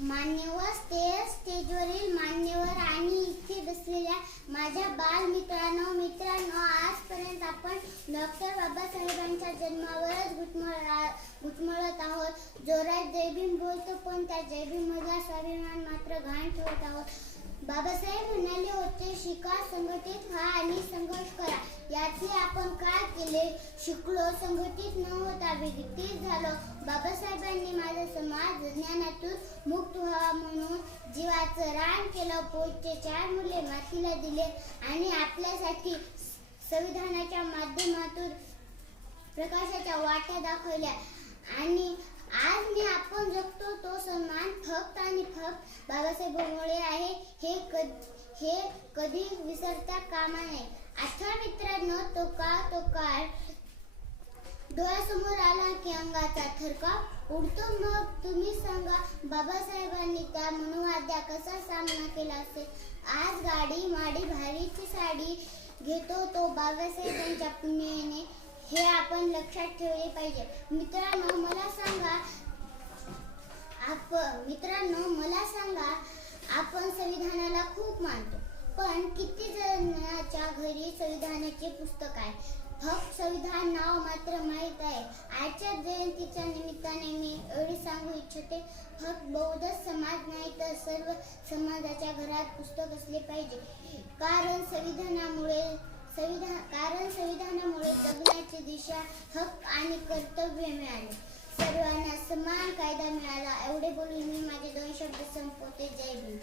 मान्यवर स्टेजवरील मान्यवर आणि इथे बसलेल्या माझ्या मित्रांनो, आजपर्यंत आपण डॉक्टर बाबासाहेबांच्या जन्मावरच घुटमळत आहोत. जोरात जय भीम बोलतो, पण त्या जय भीम मधला स्वाभिमान मात्र घाण ठेवत आहोत. बाबासाहेब म्हणाले होते, शिका, संघटित व्हा आणि संघर्ष करा. याचे आपण काय केले? शिकलो, संघटित न होता विघटित झालो. बाबासाहेबांनी माझा समाज ज्ञानातून मुक्त व्हावा म्हणून जीवाचं रान केलं. पोटचे 4 मुले मातीला दिले आणि आपल्यासाठी संविधानाच्या माध्यमातून प्रकाशाच्या वाटा दाखवल्या. आणि आज आपण जगतो तो सन्मान फक्त आणि फक्त बाबासाहेबांमुळे आहे, हे कधी विसरता कामा नये. आठवा मित्रांनो, तो काळ डोळ्यासमोर आला की अंगाचा थरकाप उडतो. मग तुम्ही सांगा, बाबासाहेबांनी त्या मनोवाद्या कसा सामना केला असेल? आज गाडी माडी भारीची साडी घेतो तो बाबासाहेबांच्या पुण्याने, हे आपण लक्षात ठेवले पाहिजे. मित्रांनो मला सांगा, आपण संविधानाला खूप मानतो, पण किती जणांच्या घरी संविधानाचे पुस्तक आहे? फक्त संविधान नाव मात्र माहीत आहे. आजच्या जयंतीच्या निमित्ताने मी एवढे सांगू इच्छिते, फक्त बौद्ध समाज नाही तर सर्व समाजाच्या घरात पुस्तक असले पाहिजे. कारण संविधानामुळे जगण्याची दिशा, हक्क आणि कर्तव्य मिळाले. सर्वांना समान कायदा मिळाला. एवढे बोलून मी माझे 2 शब्द संपवते. जय भीम.